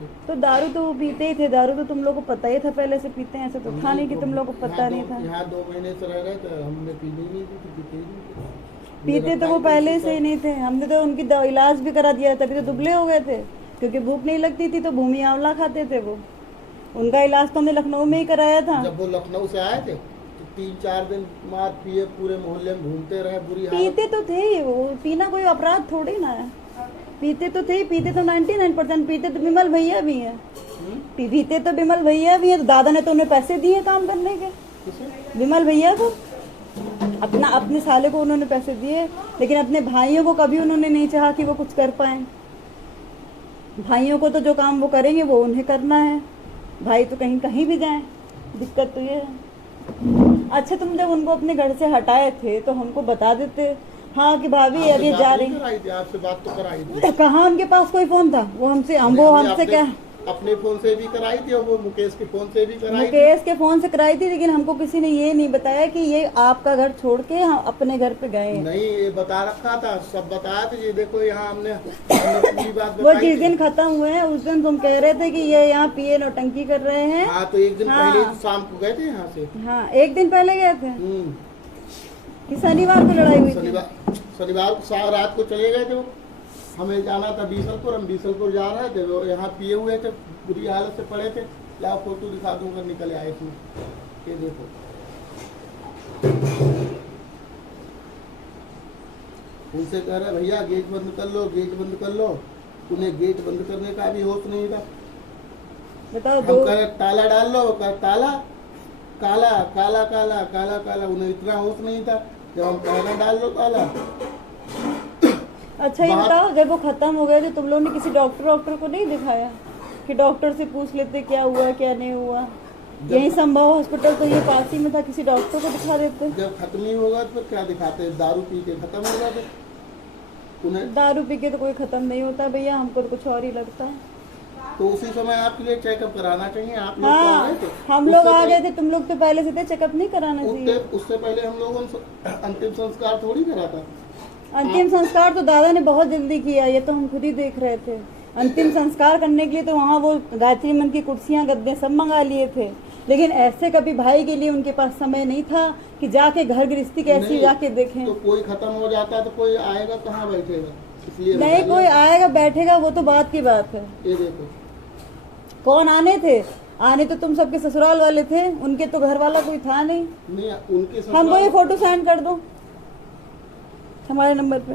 पे। तो दारू तो वो पीते ही थे, दारू तो तुम लोग को पता ही था पहले से पीते हैं, ऐसा तो था नहीं कि तुम लोग को पता नहीं था। यहाँ 2 महीने से रह रहे थे, हमने पीनी नहीं थी, पीते ही नहीं थे। पीते तो वो पहले से ही नहीं थे, हमने तो उनकी इलाज भी करा दिया, तभी तो दुबले हो गए थे, क्योंकि भूख नहीं लगती थी तो भूमि आंवला खाते थे वो। उनका इलाज तो हमने लखनऊ में ही कराया था। जब वो लखनऊ से आए थे तो 3-4 दिन बाद पिए, पूरे मोहल्ले में घूमते रहे, बुरी हालत। पीते तो थे ही वो, पीना कोई अपराध थोड़ी ना है। पीते तो थे ही, पीते तो 99% पीते तो विमल भैया भी है, पीते तो विमल भैया भी है। तो दादा ने तो उन्हें पैसे दिए काम करने के, विमल भैया को, अपने साले को उन्होंने पैसे दिए, लेकिन अपने भाइयों को कभी उन्होंने नहीं चाहा कि वो कुछ कर पाए। भाइयों को तो जो काम वो करेंगे वो उन्हें करना है, भाई तो कहीं कहीं भी जाएं। दिक्कत तो ये है। अच्छा, तुम जब उनको अपने घर से हटाए थे तो हमको बता देते, हाँ कि भाभी अब ये जा रही। आपसे बात तो कराई थी। कहाँ उनके पास कोई फोन था, वो हमसे क्या अपने फोन से भी कराई थी और वो मुकेश के फोन से भी कराई थी। मुकेश के फोन से कराई थी, लेकिन हमको किसी ने ये नहीं बताया कि ये आपका घर छोड़ के हम अपने घर पे गए। नहीं, ये बता रखा था, सब बताया था। ये देखो यहाँ हमने पूरी बात बताई। वो जिस दिन खत्म हुए हैं उस दिन तुम कह रहे थे कि ये यहाँ पिए नौटंकी कर रहे हैं। हाँ, तो एक दिन पहले शाम को गए थे यहाँ से। हाँ, एक दिन पहले गए थे कि शनिवार को लड़ाई हुई थी। शनिवार को रात को चले गए थे वो। हमें जाना था बीसलपुर, हम बीसलपुर जा रहे थे, वो यहाँ पिए हुए थे, बुरी हालत से पड़े थे। या फोटो दिखा दूंगा, निकल आए इसमें, ये देखो। उनसे कह रहे भैया गेट बंद कर लो, गेट बंद कर लो। उन्हें गेट बंद करने का भी होश नहीं था। बताओ, हम कह रहे ताला डाल लो, ताला काला काला काला काला काला। उन्हें इतना होश नहीं था, जब हम कहना डाल लो ताला। अच्छा, ये बताओ, जब वो खत्म हो गए थे तुम लोगों ने किसी डॉक्टर को नहीं दिखाया कि डॉक्टर से पूछ लेते क्या हुआ क्या नहीं हुआ? यही संभव हॉस्पिटल तो ये पास ही में था, किसी डॉक्टर को दिखा देते। जब खत्म ही होगा तो क्या दिखाते? दारू पी के खत्म हो जाते। उन्हें दारू पी के तो कोई खत्म नहीं होता भैया, हमको तो कुछ और ही लगता है। तो उसी समय आपके लिए चेकअप कराना चाहिए। आप लोग हाँ, हम लोग आ गए थे, तुम लोग तो पहले से थे, चेकअप नहीं कराना चाहिए। उससे पहले हम लोगों अंतिम संस्कार थोड़ी करा था। अंतिम संस्कार तो दादा ने बहुत जल्दी किया, ये तो हम खुद ही देख रहे थे। अंतिम संस्कार करने के लिए तो वहाँ वो गायत्री मन की कुर्सियाँ गद्दे सब मंगा लिए थे, लेकिन ऐसे कभी भाई के लिए उनके पास समय नहीं था कि जाके घर गृहस्थी कैसी जाके देखें। तो कोई खत्म हो जाता तो कोई आएगा कहाँ बैठेगा? इसलिए नहीं, कोई आएगा बैठेगा वो तो बात की बात है। ये देखो, कौन आने थे? आने तो तुम सबके ससुराल वाले थे, उनके तो घर वाला कोई था नहीं। उनके हमको ये फोटो सेंड कर दो हमारे नंबर पे।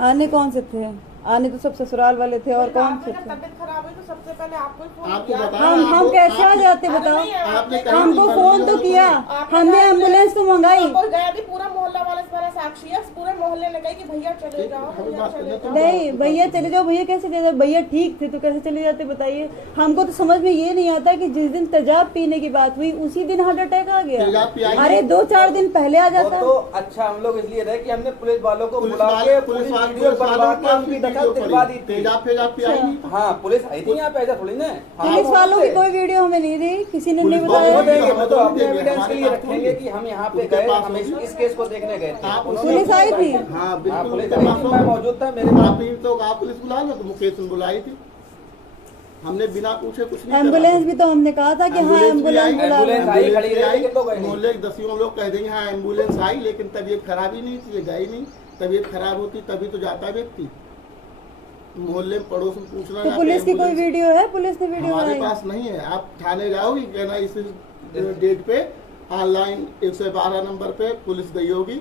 आने कौन से थे? आने तो सब ससुराल वाले थे, और कौन से थे? तबीयत खराब हुई तो सबसे पहले आपको फोन किया। हम कैसे आ जाते बताओ? हमको फोन तो किया, हमने एम्बुलेंस तो मंगाई। पूरा मोहल्ला वाले साक्षी है, पूरे मोहल्ले ने कहा कि भैया चले जाओ। नहीं भैया चले जाओ, भैया कैसे चले जाओ? भैया ठीक थे तो कैसे चले जाते बताइए? हमको तो समझ में ये नहीं आता कि जिस दिन तेजाब पीने की बात हुई उसी दिन हार्ट अटैक आ गया। अरे 2-4 दिन पहले आ जाता तो अच्छा, हम लोग इसलिए रहे कि हमने पुलिस वालों को बुला के पुलिस हाँ, पुलिस आई थी यहाँ पे, ऐसा थोड़ी ना। पुलिस वालों की कोई वीडियो हमें नहीं दी, किसी ने नहीं बताया। तो अपने एविडेंस के लिए रखेंगे कि हम यहाँ पे गए, हम इस केस को देखने गए थे। पुलिस आई थी। हाँ बिल्कुल, पुलिस आई थी, मैं मौजूद था। मेरे तो आप पुलिस बुला लो, तो मुकेश ने बुलाई थी। हमने बिना पूछे कुछ नहीं। एम्बुलेंस भी तो हमने कहा था कि हाँ एम्बुलेंस आई, खड़ी रही, मोहल्ले 10 लोग कह देंगे हाँ एम्बुलेंस आई, लेकिन तबीयत खराब ही नहीं थी, ये गई नहीं। तबीयत खराब होती तभी तो जाता व्यक्ति। मोहल्ले में पड़ोस में पूछना। तो पुलिस की कोई वीडियो है? पुलिस ने वीडियो हमारे पास नहीं है। आप थाने जाओगी, कहना इस डेट पे ऑनलाइन 112 नंबर पे पुलिस गई होगी,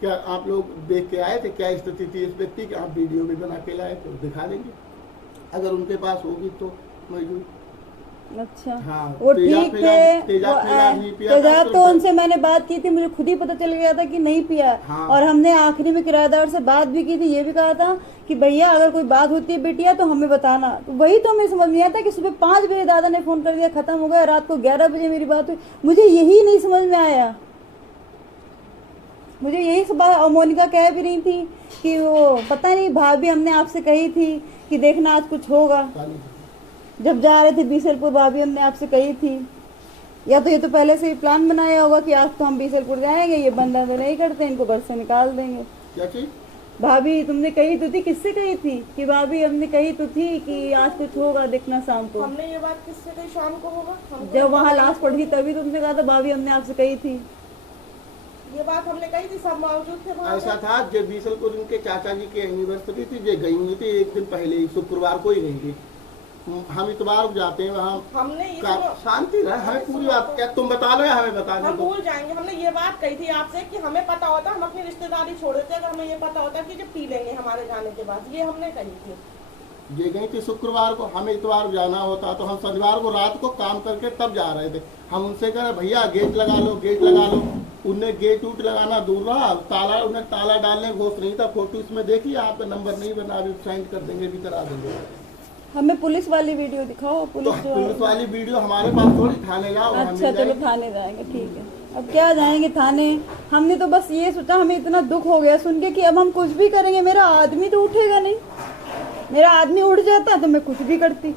क्या आप लोग देख के आए थे, क्या स्थिति थी इस व्यक्ति की, आप वीडियो भी बना के लाए तो दिखा देंगे, अगर उनके पास होगी तो मौजूद। अच्छा हाँ, वो ठीक थे। तेजाब तो उनसे मैंने बात की थी, मुझे खुद ही पता चल गया था कि नहीं पिया। हाँ। और हमने आखिरी में किराएदार से बात भी की थी, ये भी कहा था कि भैया अगर कोई बात होती है बेटिया तो हमें बताना। तो वही तो हमें समझ नहीं आता कि सुबह 5 बजे दादा ने फोन कर दिया, खत्म हो गया, रात को 11 बजे मेरी बात हुई। मुझे यही नहीं समझ में आया, मुझे यही सब। और मोनिका कह भी रही थी कि वो पता नहीं, भाभी हमने आपसे कही थी कि देखना आज कुछ होगा। जब जा रहे थे बीसलपुर, भाभी हमने आपसे कही थी, या तो ये तो पहले से ही प्लान बनाया होगा कि आज तो हम बीसलपुर जाएंगे, ये बंदा तो नहीं करते, इनको घर से निकाल देंगे। क्या चीज? भाभी तुमने कही तो थी, किससे कही थी कि भाभी हमने कही तो थी कि आज कुछ होगा देखना शाम को। हमने ये बात किससे कही शाम को होगा? जब वहाँ लाश पड़ी थी तभी तुमने कहा था भाभी हमने आपसे कही थी। ये बात हमने कही थी, सब मौजूद थे वहाँ ऐसा पे। था जब बीसलपुर इनके चाचा जी की एनिवर्सरी थी, जो गई हुई थी एक दिन पहले ही, शुक्रवार को ही गई थी। हम इतवार को जाते हैं वहाँ, हमने शांति रहे, हमें पूरी बात क्या तुम बता लो या हमें बता हम दो। भूल जाएंगे। हमने ये बात कही थी आपसे कि हमें पता होता, हम अपनी रिश्तेदारी छोड़ देते अगर हमें ये पता होता कि जब पी लेंगे हमारे जाने के बाद। ये हमने कही थी। ये गई थी शुक्रवार को, हमें इतवार जाना होता तो हम शनिवार को रात को काम करके तब जा रहे थे। हम उनसे कह रहे भैया गेट लगा लो, गेट लगा लो। उनने गेट उट लगाना दूर रहा, ताला उन्हें ताला डालने घोष नहीं था। फोटो इसमें देखिए, आपका नंबर नहीं बना, अभी सेंड कर देंगे, भी करा देंगे। हमें पुलिस वाली वीडियो दिखाओ। तो पुलिस पुलिस वाली वीडियो हमारे पास थोड़ी, थाने जाओ। हम अच्छा मिल चलो जाएंगे। थाने जाएंगे, ठीक है। अब क्या जाएंगे थाने? हमने तो बस ये सोचा, हमें इतना दुख हो गया सुन के कि अब हम कुछ भी करेंगे, मेरा आदमी तो उठेगा नहीं। मेरा आदमी उठ जाता तो मैं कुछ भी करती।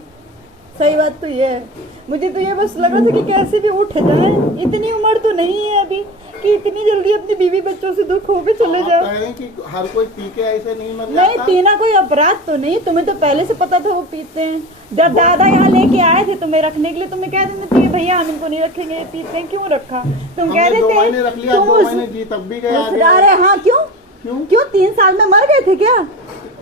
सही बात तो ये है, मुझे तो ये बस लग रहा था कि कैसे भी उठ जाए। इतनी उम्र तो नहीं है अभी कि इतनी जल्दी अपनी बीवी बच्चों से दुख होके चले आप जाओ। कह रहे हैं कि हर कोई पी के ऐसे नहीं मर नहीं, जाता। पीना कोई अपराध तो नहीं, तुम्हें तो पहले से पता था वो पीते हैं। जब दादा यहाँ लेके आए थे तुम्हें रखने के लिए, तुम्हें कह देते थे भैया हम इनको नहीं रखेंगे, पीते हैं, क्यों रखा? तुम कह हमने रहे 2 थे महीने रख लिया, 2 महीने जी तब भी गया। अरे हाँ, क्यों क्यों? क्यों 3 साल में मर गए थे क्या?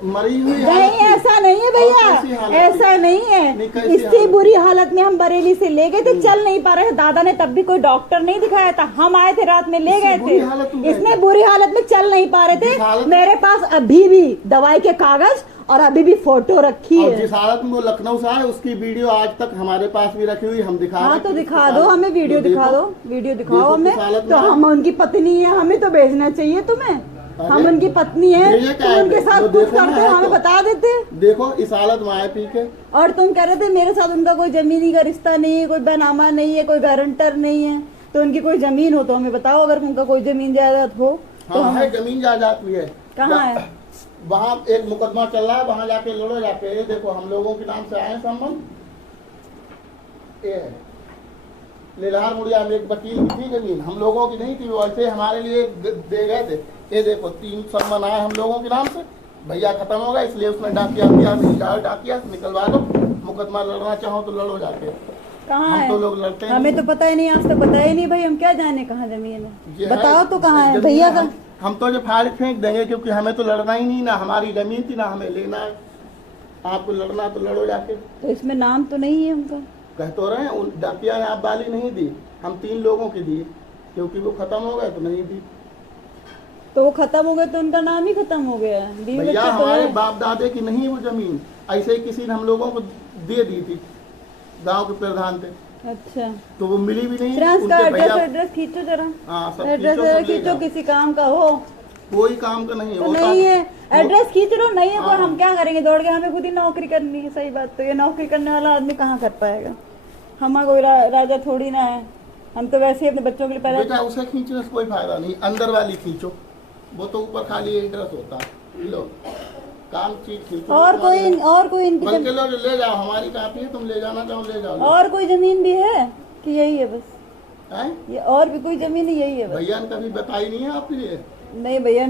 मरी हुई नहीं, ऐसा नहीं है और कैसी भैया, हालत ऐसा नहीं नहीं, है। कैसी इससे हालत? बुरी हालत में हम बरेली से ले गए थे, चल नहीं पा रहे थे। दादा ने तब भी कोई डॉक्टर नहीं दिखाया था, हम आए थे रात में ले इससे गए बुरी हालत में थे। इसने बुरी हालत में चल नहीं पा रहे जिस हालत थे। में- मेरे पास अभी भी दवाई के कागज और अभी भी फोटो रखी और है। जिस हालत में वो लखनऊ से आए उसकी वीडियो आज तक हमारे पास भी रखी हुई, हम दिखा हाँ रहे तो हैं। दिखा दो हमें, वीडियो देखो, दिखा दो, वीडियो दिखाओ देखो हमें। किस हालत में तो है। हम उनकी पत्नी है, हमें तो भेजना चाहिए तुम्हें। अरे, हम उनकी पत्नी है, ये क्या तुम है? उनके साथ तो कुछ देखो ना, करते है हो हमें तो। बता देते। देखो इस हालत में आए पी के। और तुम कह रहे थे मेरे साथ उनका कोई जमीनी का रिश्ता नहीं है, कोई बैनामा नहीं है, कोई गारंटर नहीं है। तो उनकी कोई जमीन हो तो हमें बताओ, अगर उनका कोई जमीन जायदाद हो तो। हाँ है, जमीन जायदाद भी है। कहाँ है? वहाँ एक मुकदमा चल रहा है, वहाँ जाके लड़ो जाके। ये देखो हम लोगों के नाम से आए संबंध, ये है लीलार मुड़िया में एक वकील की थी जमीन, हम लोगों की नहीं थी, वो ऐसे हमारे लिए दे गए थे। ये देखो 3 सम्मन आए हम लोगों के नाम से, भैया खत्म हो गया इसलिए उसने डाकिया दिया, डाकिया निकलवा दो, मुकदमा लड़ना चाहो तो लड़ो जाके। कहाँ हम है? तो लोग लड़ते हैं। हमें तो पता ही नहीं, आज तक पता ही नहीं भाई, हम क्या जाने कहाँ जमीन ये है। बताओ तो कहाँ है जमीन भैया का? हम तो जो फाड़ फेंक देंगे, क्योंकि हमें तो लड़ना ही नहीं, ना हमारी जमीन थी ना हमें लेना है। आपको लड़ना तो लड़ो जाके। तो इसमें नाम तो नहीं है उनका। कह तो रहे हैं उन डाकिया ने आप वाली नहीं दी, हम 3 लोगों की दी, क्योंकि वो खत्म हो गए तो नहीं दी। तो वो खत्म हो गए तो उनका नाम ही खत्म हो गया है। बीवी भैया बच्चे तो हमारे है। बाप दादे की नहीं वो जमीन, ऐसे ही किसी ने हम लोगों को दे दी थी, गांव के प्रधान थे, अच्छा, तो वो मिली भी नहीं। फ्रांस का उनके एड्रेस, भैया एड्रेस खींचो जरा। हाँ सब एड्रेस खींचो, सब ले खींचो, जाओ। किसी काम का हो कोई काम का नहीं तो होता। नहीं है। एड्रेस खींच लो, नहीं है कोई, हाँ। हम क्या करेंगे दौड़ के? हमें खुद ही नौकरी करनी है। सही बात तो ये, नौकरी करने वाला आदमी कहाँ कर पाएगा? हमारा कोई राजा थोड़ी ना है, हम तो वैसे ही अपने बच्चों के लिए पहले। बेटा उसे खींचने से कोई फायदा नहीं, अंदर वाली खींचो, वो तो ऊपर खाली एड्रेस होता है। लो काम चीज खींचो। और कोई इनकी बल्कि लो जो ले जाओ, हमारी काफी है, तुम ले जाना चाहो ले जाओ। और कोई जमीन भी है कि यही है बस? हैं? ये और भी कोई जमीन है, यही है बस? भैया ने कभी बताई नहीं है आपके लिए? नहीं, भैया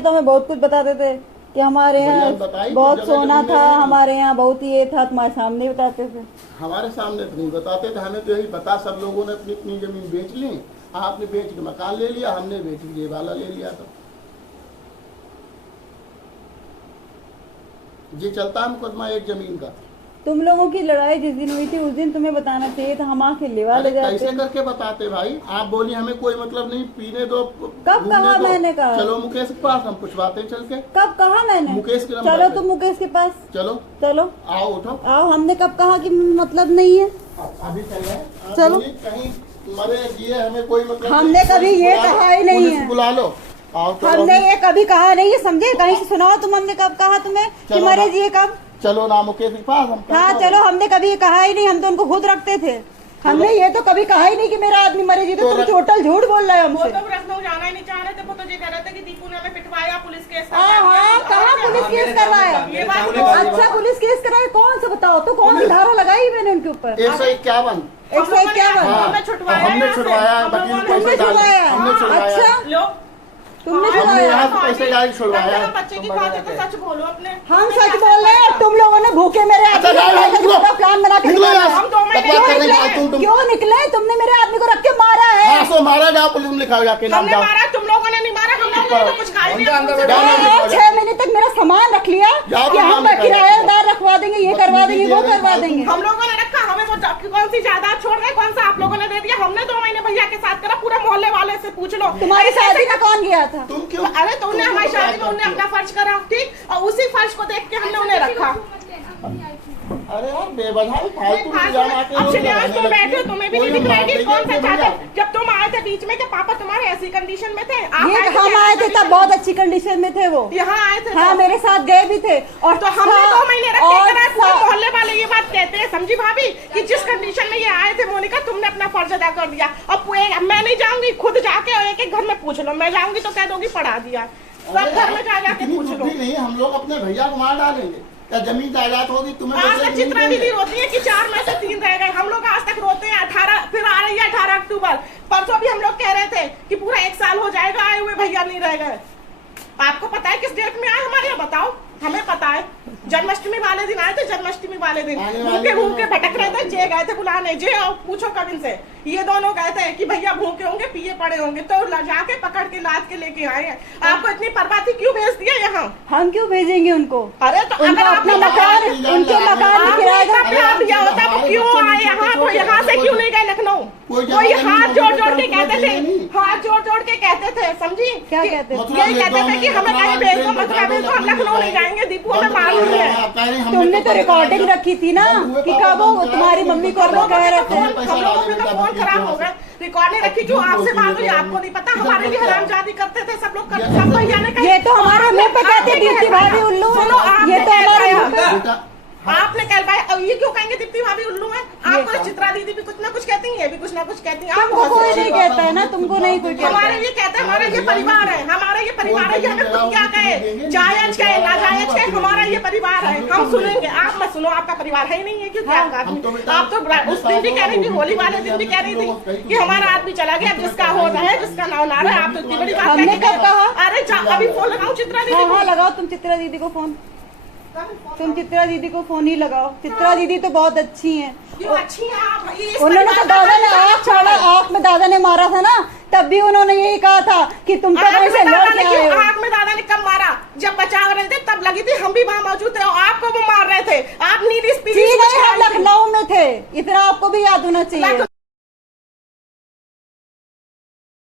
तो हमें बहुत कुछ बताते थे कि हमारे भैया यहाँ ने बताई, बहुत कुछ जगह सोना जमीन था, नहीं। हमारे यहाँ बहुत ये था, तुम्हारे सामने ही बताते थे। हमारे सामने तो नहीं बताते थे, हमें तो यही पता, सब लोगों ने अपनी अपनी जमीन बेच ली, आपने बेच के मकान ले लिया, हमने बेच के ये वाला ले लिया। तो ये चलता है मुकदमा एक जमीन का। तुम लोगों की लड़ाई जिस दिन हुई थी उस दिन तुम्हें बताना चाहिए था, हम आके लेवा ले अरे जाते। कैसे करके बताते भाई? आप बोली हमें कोई मतलब नहीं, पीने दो, कब घूमने कहा दो। मैंने कहा? चलो मुकेश के पास, हम कुछ बातें चल के। कब कहा मैंने? मुकेश के नंबर चलो पे। तुम मुकेश के पास चलो चलो, आओ उठो। आओ। हमने कब कहा कि मतलब नहीं है? अभी चल रहे हैं। आप चलो। बोलिए, कहीं मरे जिए हमें कोई मतलब हमने नहीं। कभी पुलिस ये बुला लो, कहा ही नहीं पुलिस है। बुला लो, आओ चलो। हमने ये कभी कहा नहीं है, समझे? कहीं से सुनाओ तुम, हमने कब कहा तुम्हें कि चलो मरे ना। जी कब? चलो ना मुकेश के पास, हम हाँ करते हैं। चलो, हमने कभी ये कहा ही नहीं, हम तो उनको खुद रखते थे। हमने ये तो कभी कहा ही नहीं कि मेरा आदमी मरे जी। तो तो तुम रख- टोटल झूठ बोल रहे हो वो हमसे। तो लखनऊ जाना ही नहीं चाह रहे थे, वो तो ये कह रहे थे कि दीपू ने हमें पिटवाया, पुलिस केस हाँ हाँ, कहाँ पुलिस केस करवाया? ये बात सामने तो- बात- अच्छा, पुलिस केस कराया? कौन सा बताओ तो? कौन सी धारा लगाई मैंने उनके ऊपर? 151। 151? हाँ, हमने छुटवाया हमने यहाँ से। छुड़वाया, हम वकील लोगों ने पैसे तुमने डाले, छुड़वाया? हमने छुड़वाया। अच्छा, लो तुमने हाँ, हमने छुड़ाया। यहाँ से पैसे गाड़ी छुड़वाया है। बच्चे की खातिर तो सच बोलो अपने। हम सच बोल रहे हैं, तुम लोगों ने भूखे मेरे अच्छा, आदमी जाओ, को निकलो। पूरा प्लान बना के निकलो निकाला। यहाँ से। हम 2 महीने बकवास कर रही निकले। हो, तुम क्यों निकले? तुमने मेरे आदमी को रख के मारा है। हाँ, सो मारा जाओ, पुलिस में लिखाओ जाके नाम हमने जाओ। मारा, तुम लोगों ने नहीं मारा, हम लोगों ने तो कुछ खाई उनका अंदर नहीं। जाओ, और जाओ। 6 महीने तक मेरा सामान रख लिया जाओ, कि हम जाओ, किराएदार रखवा देंगे, ये करवा देंगे, वो करवा देंगे। हम लोगों ने रखा, हमें वो कौन सी जायदाद छोड़ गए, कौन सा आप लोगों ने दे दिया। हमने 2 महीने भैया के साथ करा, पूरे मोहल्ले वाले से पूछ लो। तुम्हारी शादी में कौन गया था? तुम क्यों? अरे तो उन्हें हमारी शादी में उन्हें अपना फर्ज करा, ठीक, और उसी फर्ज को देख के हमने उन्हें रखा। अरे यार बेवजह फालतू इल्जाम आके अब लोग शिलियास लगाने तुम लगते बैठे हो, हैं। तुम्हें भी कोई नहीं दिख रहा है हम कि कौन सा मारते चाहते। हैं, जब तुम आए थे बीच में कि पापा तुम्हारे ऐसी कंडीशन में थे, आप ये आए थे हम आए थे तब बहुत अच्छी कंडीशन में थे वो। यहाँ आए थे हाँ, तो। मेरे साथ गए भी थे। और तो हमने 2 महीने रख के और करा, पूरे मोहल्ले वाले ये बात कहते हैं, समझी भाभी, कि जिस कंडीशन में ये आए थे मोनिका, तुमने अपना फर्ज अदा कर दिया। अब मैं नहीं जाऊंगी, खुद जाके और एक घर में पूछ लो। मैं जाऊंगी तो कह दोगी पढ़ा दिया, सब घर में जा जाके इतनी पूछ लो। बुद्धि नहीं, हम लोग अपने भैया को मार डालेंगे या जमीन जायदाद होगी तुम्हें आज पैसे तक नहीं चित्रा देंगे। दीदी रोती है कि 4 में से 3 रह गए। हम लोग आज तक रोते हैं। 18 फिर आ रही है 18 अक्टूबर। परसों भी हम लोग कह रहे थे कि पूरा 1 साल हो जाएगा आए हुए, भैया नहीं रह गए। आपको पता है किस डेट में आए हमारे यहाँ, बताओ? हमें पता है, जन्माष्टमी वाले दिन आए थे। जन्माष्टमी वाले दिन आने वाले भूखे भूखे दिन भटक रहे थे, जे गए थे बुलाने। जे और पूछो कविन से, ये दोनों गए थे कि भैया भूखे होंगे, पिए पड़े होंगे, तो जाके पकड़ के लाद के लेके आए हैं। आपको इतनी परवाह थी, क्यों भेज दिया यहाँ? हम क्यों भेजेंगे उनको? अरे तो उनका अगर अपना आपने मकान, इल्जाम उनके लगा मकान रहे में हैं। किराएदार आपने प्यार दिया होता तो क्यों आए यहाँ? तो यहाँ से क्यों नहीं गए लखनऊ? कोई हाथ जोड़ जोड़ के कहते थे, हाथ जोड़ जोड़ के कहते थे, समझी? क्या कि- कहते थे? यही कहते थे कि हमें कहीं भेज दो, मथुरा भेज दो, हम लखनऊ नहीं जाएंगे। दीपू हमें मालूम है। तुमने तो रिकॉर्डिंग रखी थी ना कि कब वो तुम्हारी मम्मी को वो कह रहे थे। हम लोगों के तो फोन खराब हो गए। रिकॉर्डिंग रखी, क्यों? आपसे बात हुई, आपको नहीं पता? हमारे लिए हरामजादी करते थे सब लोग, सब भैया ने कहा। ये तो हमारे मुंह पे कहती है दीप्ति भाभी उल्लू है। सुनो, आपने ये तो हमारे मुंह पे बेटा आपने कह पाया। अब ये क्यों कहेंगे दीप्ति भाभी उल्लू है? आपको चित्रा दीदी भी कुछ ना कुछ कहती है, ये भी कुछ ना कुछ कहती है। आप तुमको कोई नहीं कहता है ना, तुमको नहीं कोई कहता हमारे है। ये कहते हैं, हमारा ये परिवार है, हमारा ये परिवार है। ये हमें खुद क्या कहे, जायज कहे नाजायज कहे, हमारा ये परिवार है, हम सुनेंगे। आप मत सुनो, आपका परिवार है ही नहीं है। क्यों क्या हम तो बेटा- आप तो उस दिन भी कह रही थी, होली वाले दिन भी कह रही थी कि हमारा आदमी चला गया, जिसका हो रहा है, जिसका नाम ना रहा है। आप तो इतनी बड़ी बात हमने कह के कब कहा? अरे अभी फोन लगाऊं चित्रा दीदी हाँ को? हाँ, लगाओ तुम चित्रा दीदी को फोन। तुम चित्रा दीदी को फोन ही लगाओ। चित्रा दीदी तो बहुत अच्छी हैं। क्यों अच्छी है आप? ये इस उन्होंने तो परिवार दादा ने का आँख छाड़ा, आँख में दादा ने मारा था ना, तब भी उन्होंने यही कहा था कि तुम तो आग वहीं से में लड़ दादा के ने आए क्यों? हो। आग में दादा ने कब मारा? जब बचाव रहे थे तब लगी थी, हम भी वहाँ मौजूद थे और आपको वो मार रहे थे। आप नीली जी नहीं, हम लखनऊ में थे, इतना आपको भी याद होना चाहिए।